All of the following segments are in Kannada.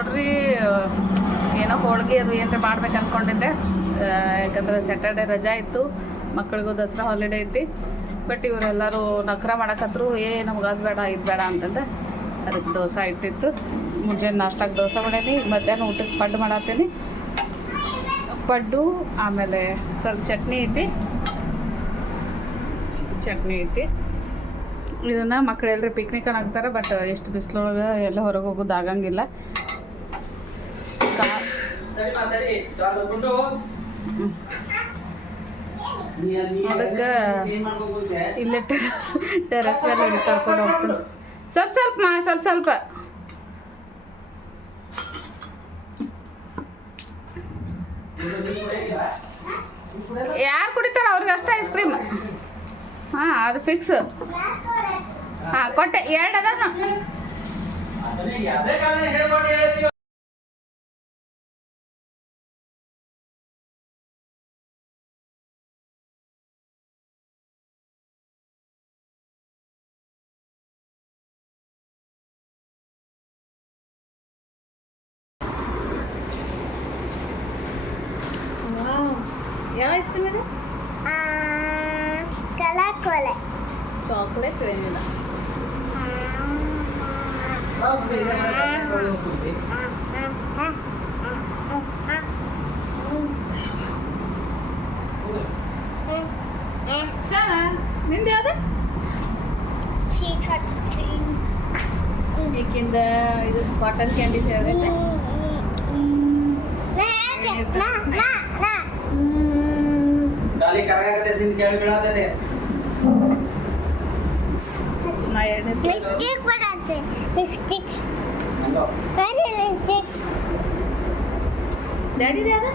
ನೋಡ್ರಿ ಏನೋ ಹೋಳಿಗೆ ಅದು ಏನಾರ ಮಾಡ್ಬೇಕು ಅಂದ್ಕೊಂಡಿದ್ದೆ. ಯಾಕಂದ್ರೆ ಸ್ಯಾಟರ್ಡೆ ರಜಾ ಇತ್ತು, ಮಕ್ಕಳಿಗೂ ದಸರಾ ಹಾಲಿಡೇ ಐತಿ. ಬಟ್ ಇವರೆಲ್ಲರೂ ನಖರ ಮಾಡಕತ್ರು, ನಮ್ಗೆ ಅದು ಬೇಡ ಇದು ಬೇಡ ಅಂತಂದೆ. ಅದಕ್ಕೆ ದೋಸೆ ಇಟ್ಟಿತ್ತು. ಮುಂಜಾನೆ ನಾಷ್ಟಾಗ ದೋಸೆ ಮಾಡೀನಿ, ಮಧ್ಯಾಹ್ನ ಊಟಕ್ಕೆ ಪಡ್ಡು ಮಾಡತ್ತೀನಿ. ಪಡ್ಡು ಆಮೇಲೆ ಸ್ವಲ್ಪ ಚಟ್ನಿ ಐತಿ. ಇದನ್ನು ಮಕ್ಕಳೆಲ್ಲರೂ ಪಿಕ್ನಿಕ್ ಹಾಕ್ತಾರೆ. ಬಟ್ ಎಷ್ಟು ಬಿಸಿಲೊಳಗೆ ಎಲ್ಲ ಹೊರಗೆ ಹೋಗೋದು ಆಗಂಗಿಲ್ಲ. ಅದಕ್ಕೆ ಇಲ್ಲೇ ಟೆರೆಸ್ ಮೇಲೆ ಕರ್ಕೊಂಡು ಹೋಗ್ತೀನಿ. ಸ್ವಲ್ಪ ಯಾರು ಕುಡಿತಾರ ಅವ್ರಿಗೆ ಅಷ್ಟೇ ಐಸ್ ಕ್ರೀಮ್. ಹಾಂ, ಅದು ಫಿಕ್ಸ್. ಹಾಂ, ಕೊಟ್ಟೆ 2 ಅದ. ಯಾವ ಐಸ್ ಕ್ರೀಮ್ ಇದೆ? Chocolate vanilla. ನಿಂದು ಯಾವ್ದು? ಏಕಿಂದ ಇದು ಕಾಟನ್ ಕ್ಯಾಂಡಿ ಫೇವ್ರೇಟ್. ಡ್ಯಾಡಿ ಯಾವ್ದು?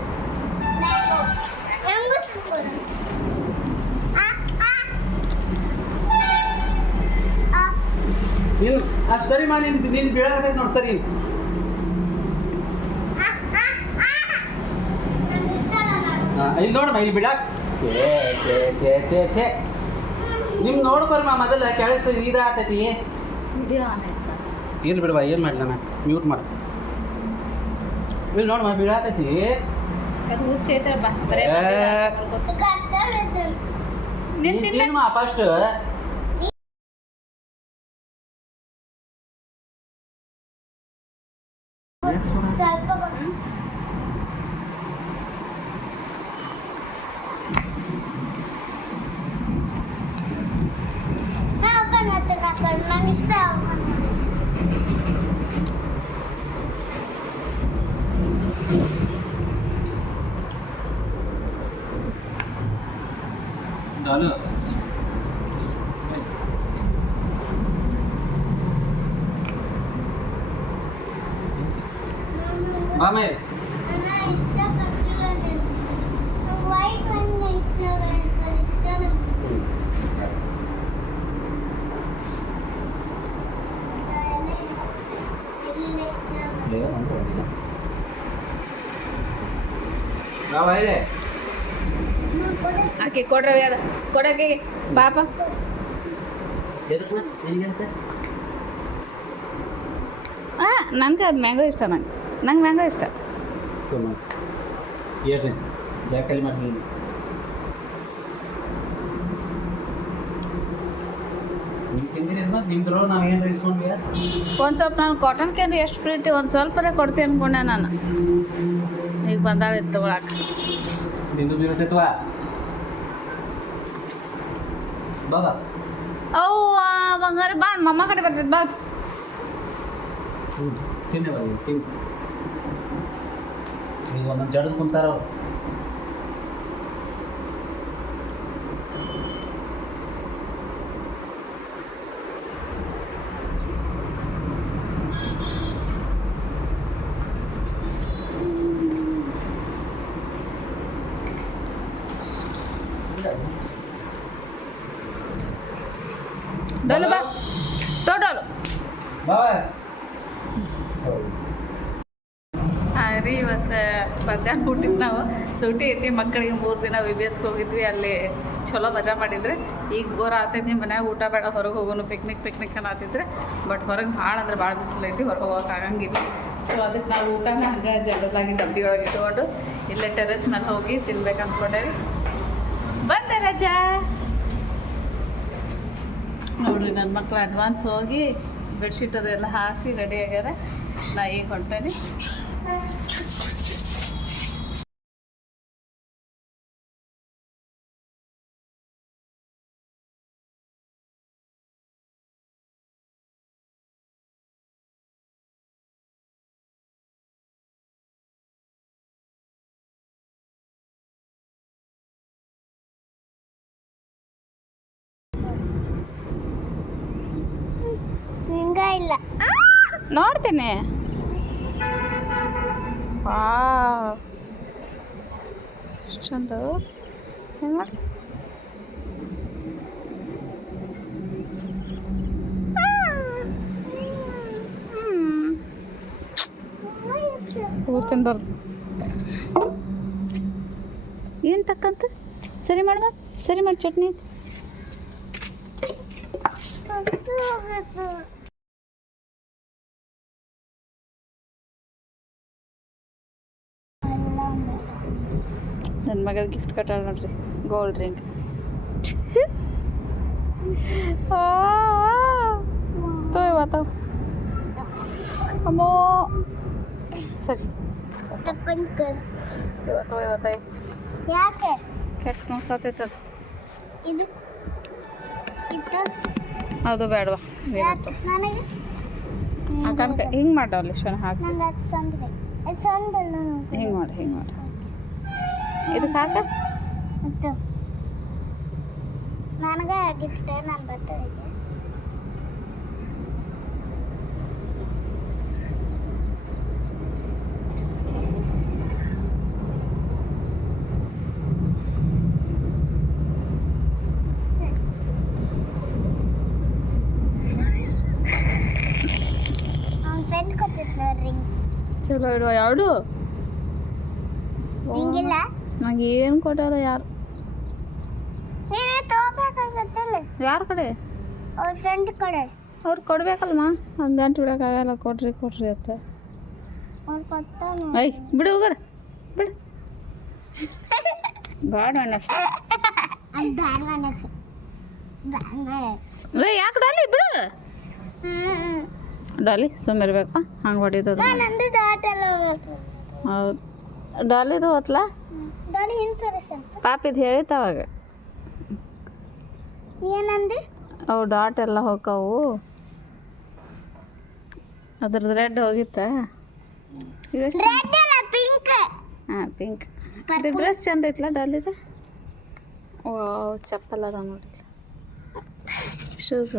ನೀನು ಸರಿ ಮಾ, ನೀನು ಬೀಳಾಕತ್ತೈತೆ ನೋಡಿ. ಸರಿ ಇಲ್ಲಿ ನೋಡಮ್ಮ, ಇಲ್ಲಿ ಬಿಡಾಕ್ ನಿಮ್ ನೋಡ್ಕೊರಿ ಮಾ. ಮೊದಲ ಕೆಲಸ ಇದಾಗ್ತೈತಿ. ಇಲ್ಲಿ ಬಿಡುವ, ಏನು ಮಾಡಿ ನಾನು ಮ್ಯೂಟ್ ಮಾಡ. ಇಲ್ಲಿ ನೋಡಮ್ಮ, ಬೀಳಾತೈತಿ. ಫಸ್ಟ್ ನಂಗೆ ಇಷ್ಟ. ಆಮೇಲೆ ಆಕೆ ಕೊಡ್ರವಿ ಅದ ಕೊಡಕ್ಕೆ ಪಾಪ. ನನಗೆ ಅದು ಮ್ಯಾಂಗೋ ಇಷ್ಟ. ನಂಗೆ ಮ್ಯಾಂಗೋ ಇಷ್ಟ. ಜಾಕಲಿ ಮಾಡಿ ನಿಮ್ದ್ರು ನಾವು ಏನು ಇಸ್ಕೊಂಡ್ವಿ. ಒಂದು ಸ್ವಲ್ಪ ನಾನು ಕಾಟನ್ ಕ್ಯಾಂಡಿ ಎಷ್ಟು ಪ್ರೀತಿ, ಒಂದು ಸ್ವಲ್ಪನೇ ಕೊಡ್ತೀನಿ ಅನ್ಕೊಂಡೆ ನಾನು. ಈಗ ಬಂದಾಳೆ ತಗೊಳಕ. ನಿಂದು ಬೀರುತ್ತೈತವ ಬಾಗ. ಅವ್ವ ಬಂಗಾರ ಬಾ, ಮಮ್ಮ ಕಡೆ ಬರ್ತೈತೆ ಬಾ. ತಿನ್ನಿ ಬರ್ರಿ, ತಿನ್ನಿ. ಈಗ ಒಂದೊಂದು ಜಡದು ಕುಂತಾರ ಅವ್ರು. ಡೋಲು ಬಾ, ತೋಡೋಲು ಬಾವ. ರೀ ಇವತ್ತು ಮಧ್ಯಾಹ್ನ ಊಟಕ್ಕೆ ನಾವು ಸೂಟಿ ಐತಿ ಮಕ್ಕಳಿಗೆ 3 ದಿನ VBSಗೆ ಹೋಗಿದ್ವಿ. ಅಲ್ಲಿ ಚಲೋ ಮಜಾ ಮಾಡಿದ್ರೆ. ಈಗ ಬೋರ್ ಆಗ್ತೈತಿ ಮನ್ಯಾಗ ಊಟ ಬೇಡ ಹೊರಗೆ ಹೋಗೋನು ಪಿಕ್ನಿಕ್ ಅನ್ನತ್ತಿದ್ರೆ. ಬಟ್ ಹೊರಗೆ ಭಾಳ ಅಂದ್ರೆ ಭಾಳ ಬಿಸಿಲೈತಿ, ಹೊರಗೆ ಹೋಗೋಕೆ ಆಗಂಗಿಲ್ಲ. ಸೊ ಅದಕ್ಕೆ ನಾವು ಊಟನ ಹಂಗೆ ಜಗಲಾಗಿ ಡಬ್ಬಿ ಒಳಗೆ ಇಟ್ಕೊಂಡು ಇಲ್ಲೇ ಟೆರೆಸ್ ಮೇಲೆ ಹೋಗಿ ತಿನ್ಬೇಕು ಅಂದ್ಕೊಂಡೇವಿ. ಬಂದೆ ರಜಾ ನೋಡ್ರಿ, ನನ್ನ ಮಕ್ಕಳು ಅಡ್ವಾನ್ಸ್ ಹೋಗಿ ಬೆಡ್ಶೀಟ್ ಅದೆಲ್ಲ ಹಾಸಿ ರೆಡಿ ಆಗ್ಯಾರ. ನಾ ಈಗ ಹೊಂಟೇನಿ. ಹಿಂಗ ಇಲ್ಲ ನೋಡ್ತೀನಿ. ಚಂದ ಮಾಡಿ ಊರ್ ತಿನ್ಬಾರ್ದು. ಏನು ತಕ್ಕಂತ ಸರಿ ಮಾಡ್ದ, ಸರಿ ಮಾಡಿ ಚಟ್ನಿ ಐತಿ. ನನ್ನ ಮಗ ಗಿಫ್ಟ್ ಕಟ್ಟಾಳ ನೋಡ್ರಿ, ಗೋಲ್ಡ್ ರಿಂಗ್. ತೋಯ್ ಅಮ್ಮೋ ಸರಿ ಇವತ್ತಾಯ್ ಯಾಕೆ ಕೆಟ್ಟ ನೋಸಾತೈತದ. ಇದು ಇದು ಅದು ಬೇಡವಾ ನನಗೆ ಅಕನ್ಕ ಹಿಂಗೆ ಮಾಡವಲ್ಲ ಶಣ ಹಾಕಿ ನಂಗೆ ಅದು ಸಂದ್ರೆ ಸಂದಲ್ಲ ಹಿಂಗೆ ಮಾಡಿ ಇದಕ್ಕೆ ಹಾಕ. ಮತ್ತು ನನಗೆ ಗಿಫ್ಟ್ ನಾನು ಬರ್ತದೆ. ಫ್ರೆಂಡ್ ಕೊಟ್ಟಿದ್ದ ರಿಂಗ್ ಚಲೋ ಇಡುವ ಯಾವುದು ಹಿಂಗಿಲ್ಲ ನಂಗೆ ಏನು ಕೊಟ್ಟಲ್ಲ ಯಾರು. ನೀನೇ ತಗೋಬೇಕಾಗತ್ತಲ್ಲ ಯಾರ ಕಡೆ? ಅವ್ರ ಫ್ರೆಂಡ್ ಕಡೆ. ಅವ್ರು ಕೊಡ್ಬೇಕಲ್ಮ, ಹಂಗೆ ಗಂಟು ಬಿಡೋಕ್ಕಾಗಲ್ಲ. ಕೊಡ್ರಿ ಅಂತ ಅವ್ರು ಕೊಡ್ತಾನೆ. ಐ ಬಿಡು ಹೋಗರ ಬಿಡು. ಗಾಡ್ ಮನಸ್ಸು ಅದು ಬ್ಯಾಡ್ ಮನಸ್ಸು ಯಾಕೆ ಡಾಲಿ ಬಿಡು. ಡಾಲಿ ಸುಮ್ಮಿರ್ಬೇಕು, ಹಂಗೆ ಹೊಡಿತದ. ನಂದು ಡಾಟ್ ಎಲ್ಲ ಹೋಗುತ್ತೆ. ಹೌದು ಡಾಲಿದು ಹೊತ್ಲ ಡಾಲಿ ಇನ್ಸೂರೆನ್ಸ್ ಅಂತ ಪಾಪಿದು ಹೇಳಿತ್ತು ಅವಾಗ. ಏನಂದೆ? ಅವು ಡಾಟ್ ಎಲ್ಲ ಹೋಗವು, ಅದ್ರದ್ದು ರೆಡ್ ಹೋಗಿತ್ತ. ರೆಡ್ ಅಲ್ಲ ಪಿಂಕ್. ಹಾಂ ಪಿಂಕ್. ಅದು ಡ್ರೆಸ್ ಚಂದ ಐತ್ಲ ಡಾಲಿದು. ಓ ಚಪ್ಪಲ್ ಅದ ನೋಡಿ, ಶೂಸ್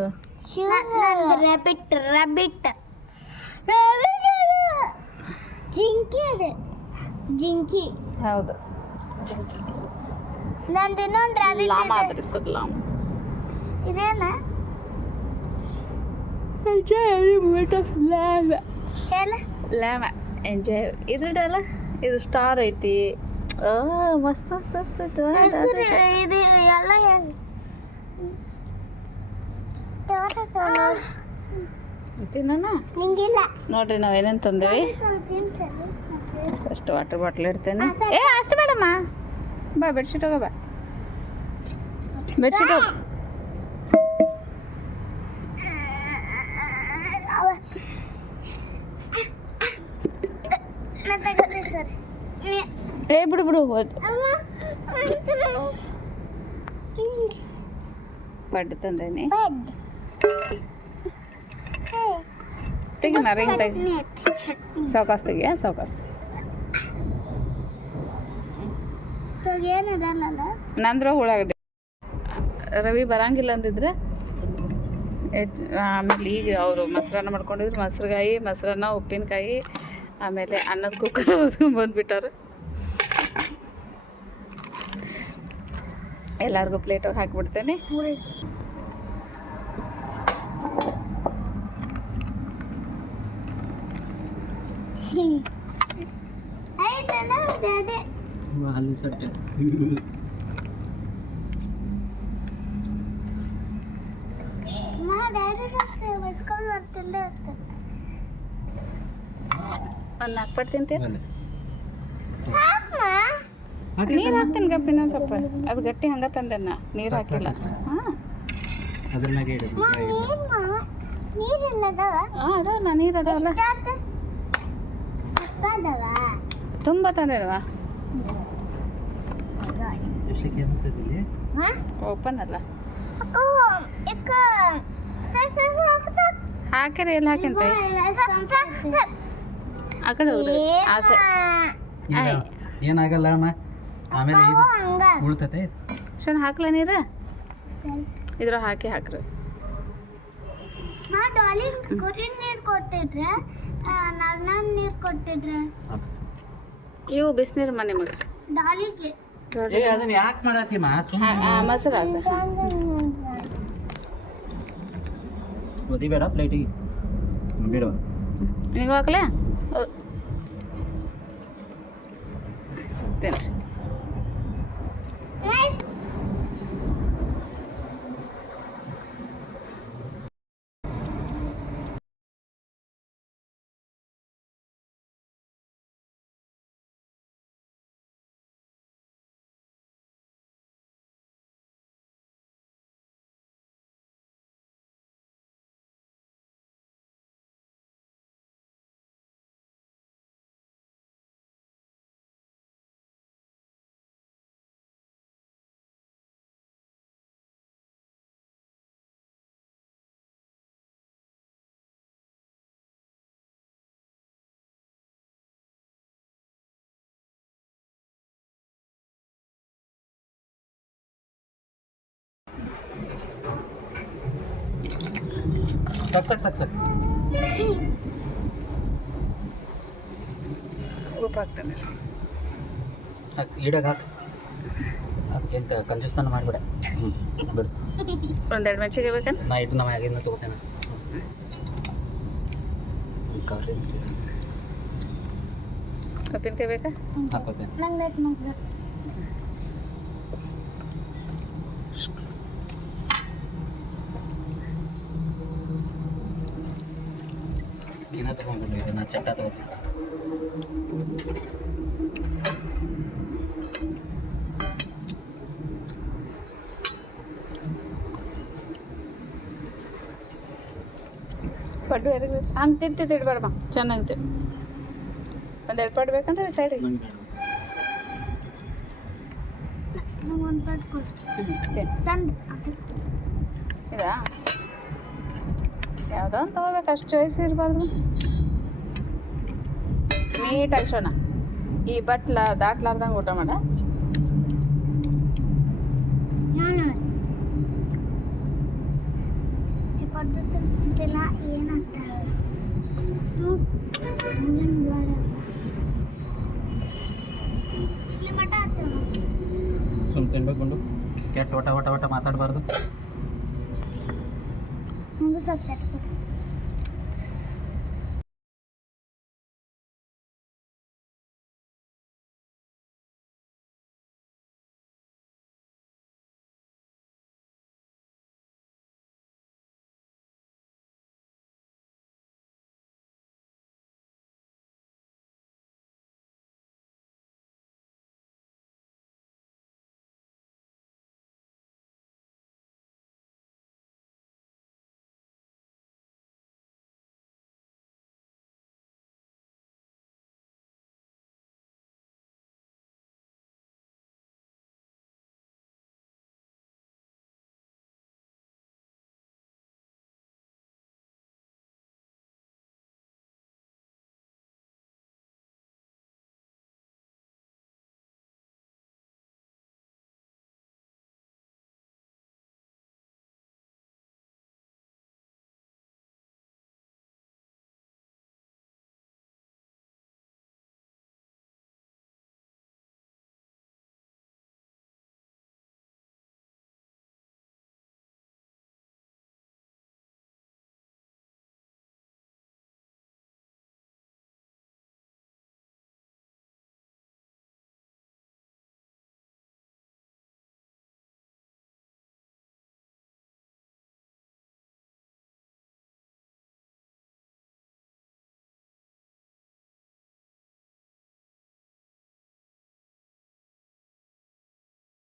ರಬಿಟ್ ಜಿಂಕಿ ಅದೇ ಜಿಂಕಿ. ಹೌದು ನಂದು ಇನ್ನೊಂದು ರಬಿಟ್ ಲಾಮ ಅದ್ರಿ ಸರ್ ಲಾಮ. ಇದೇನಾ ಹೇಳ ಲಾಮ ಎಂಜಾಯ್. ಇದ್ರದ್ದಲ್ಲ ಇದು ಸ್ಟಾರ್ ಐತಿ. ಮಸ್ತ್ ಐತಿ. ಇದು ಎಲ್ಲ ಹೇಳಿ ನಾನು ನಿಂಗಿಲ್ಲ ನೋಡ್ರಿ ನಾವು ಏನೇನು ತಂದೇವಿ. ಅಷ್ಟು ವಾಟರ್ ಬಾಟ್ಲ್ ಇಡ್ತೇನೆ. ಅಷ್ಟು ಬೇಡಮ್ಮ, ಬಾ ಬೆಡ್ಶೀಟ್ ಹೋಗ, ಬಾ ಬೆಡ್ಶೀಟ್ ಹೋಗ. ಬಿಡು ಬಡ್ ತಂದೇನಿ. ತೆಗಿ ರಿಂಗ್ ತೆಗಿ, ಸಾವಕಾಶ ತೆಗಿಯ ಸಾವಕಾಶ. ನಂದ್ರ ಉಳ್ಳಾಗಡ್ಡಿ. ರವಿ ಬರಂಗಿಲ್ಲ ಅಂದಿದ್ರೆ ಆಮೇಲೆ ಈಗ ಅವರು ಮೊಸರನ್ನ ಮಾಡ್ಕೊಂಡಿದ್ರು. ಮೊಸರನ್ನ ಉಪ್ಪಿನಕಾಯಿ, ಆಮೇಲೆ ಅನ್ನದ ಕುಕ್ಕರ್ ಬಂದ್ಬಿಟ್ಟಾರೆ. ಎಲ್ಲರಿಗೂ ಪ್ಲೇಟಿಗೆ ಹಾಕಿಬಿಡ್ತೇನೆ. ಆಯ್ತಲ್ಲ ಅದೇ ಅಲ್ಲಿ ಸಟ್ಟೆ ಮಾ ಡ್ಯಾಡಿ ಬಸ್ಕೊಂಡು ಬರ್ತಿಂದ ಇರ್ತದೆ ಒಂದು 4 ಪಟ್ಟು ತಿಂತೀರಿ ಅಮ್ಮ ನೀರು ಹಾಕ್ತೀನಿ ಗಪ್ಪ ಇನ್ನೊಂದು ಸ್ವಲ್ಪ ಅದು ಗಟ್ಟಿ ಹಂಗೆ ತಂದೆ ನೀರು ಹಾಕಿಲ್ಲ ಹಾಂ ಅದ್ರ ಮ್ಯಾಗೆ ಇಡೋದು ನೀರಿಲ್ಲದವ ಹಾಂ ಅದಾವ ನೀರು ಅದಾವಲ್ಲ ಅದಾವ ತುಂಬ ತಾನೇಲ್ವಾ ಎಷ್ಟಕ್ಕೆ ಅನಿಸ್ತೈತಿ ಓಪನ್ ಅಲ್ಲ ಅಕ್ಕ ಇಕ್ಕ ಸರ್ ಹಾಕಿರಿ ಎಲ್ಲಿ ಹಾಕಿಂತ ಆ ಕಡೆ ಹೋಗ್ರಿ ಆಸೆ ಏನಾಗಲ್ಲ ಅಮ್ಮ ಆಮೇಲೆ ಇದು ಹಂಗ ಉಳ್ತೈತೆ ಶನ್ ಹಾಕ್ಲ ನೀರು ಇದ್ರ ಹಾಕಿ ಹಾಕ್ರಿ ನಾ ಡಾಲಿ ಕೊರಿಯನ್ ನೀರು ಕೊಟ್ಟಿದ್ರೆ ನನ್ನ ನೀರು ಕೊಟ್ಟಿದ್ರೆ ಇವು ಬಿಸಿನೀರು ಮನೆ ನಿಮಗೆ ಡಾಲಿಗೆ ಏ ಅದನ್ನ ಯಾಕೆ ಮಾಡತ್ತೀಮ್ಮ ಸುಮ್ಮನೆ ಮೊಸರು ಹಾಕ ಒದಿ ಬೇಡ ಪ್ಲೇಟಿಗೆ ಬಿಡುವ ನಿನಗೂ ಹಾಕ್ಲಾ ತಿನ್ರಿ ಸಕ್ ಉಪ್ಪು ಹಾಕ್ತಾನೆ ಇಡಾಗ ಹಾಕಿ ಅದಕ್ಕೇನು ಕಂಜೂಸ್ತಾನ ಮಾಡಿಬಿಡ ಬಿಡು 1-2 ಮೆಣಸಿಗೆ ಬೇಕನ್ ನಾ ಇಟ್ಟು ನಮ್ಮ ಆಗಿಂದ ತೊಗೋತೇನೆ ಉಪ್ಪಿನಕಾಯಿ ಬೇಕಾ ಹಾಕೋತೇನೆ ನಂಗೆ ಬೇಕು ನಂಗೆ ದಿನ ತೊಗೊಂಡ್ಬಿಡ್ಲಿ ಇದನ್ನ ಚಟ್ಟ ತೊಗೋತೀನಿ ಪಡ್ಡು ಎರಿಗೆ ಹಂಗೆ ತಿಂತಿದ್ದು ಇಡಬೇಡಮ್ಮ ಚೆನ್ನಾಗಿ ತಿನ್ 1-2 ಪಡ್ಡು ಬೇಕಂದ್ರೆ ಸೈಡಿಗೆ ನಂಗೆ ಒಂದು ಪಟ್ಟು ಕೊಡು ತಿನ್ ಸಂದ್ ಇದಾ ಯಾವುದೋ ಒಂದು ತೊಗೋಬೇಕು ಅಷ್ಟು ಚಾಯ್ಸ್ ಇರಬಾರ್ದು ನೀಟಾಗಿ ಶೋಣ ಈ ಬಟ್ಲ ದಾಟ್ಲಾರ್ದಂಗೆ ಊಟ ಮಾಡ ನಾನು ಈ ಪದ್ಧತಿ ಗೊತ್ತಿಲ್ಲ ಏನಂತ ಇಲ್ಲಿ ಮಠ ಹತ್ತಿರ ಸುಮ್ಮನೆ ತಿನ್ಬೇಕು ಕೆಟ್ಟ ಒಟ ಮಾತಾಡಬಾರ್ದು ನಂಗೆ ಸ್ವಲ್ಪ ಚಟ್ಪಟ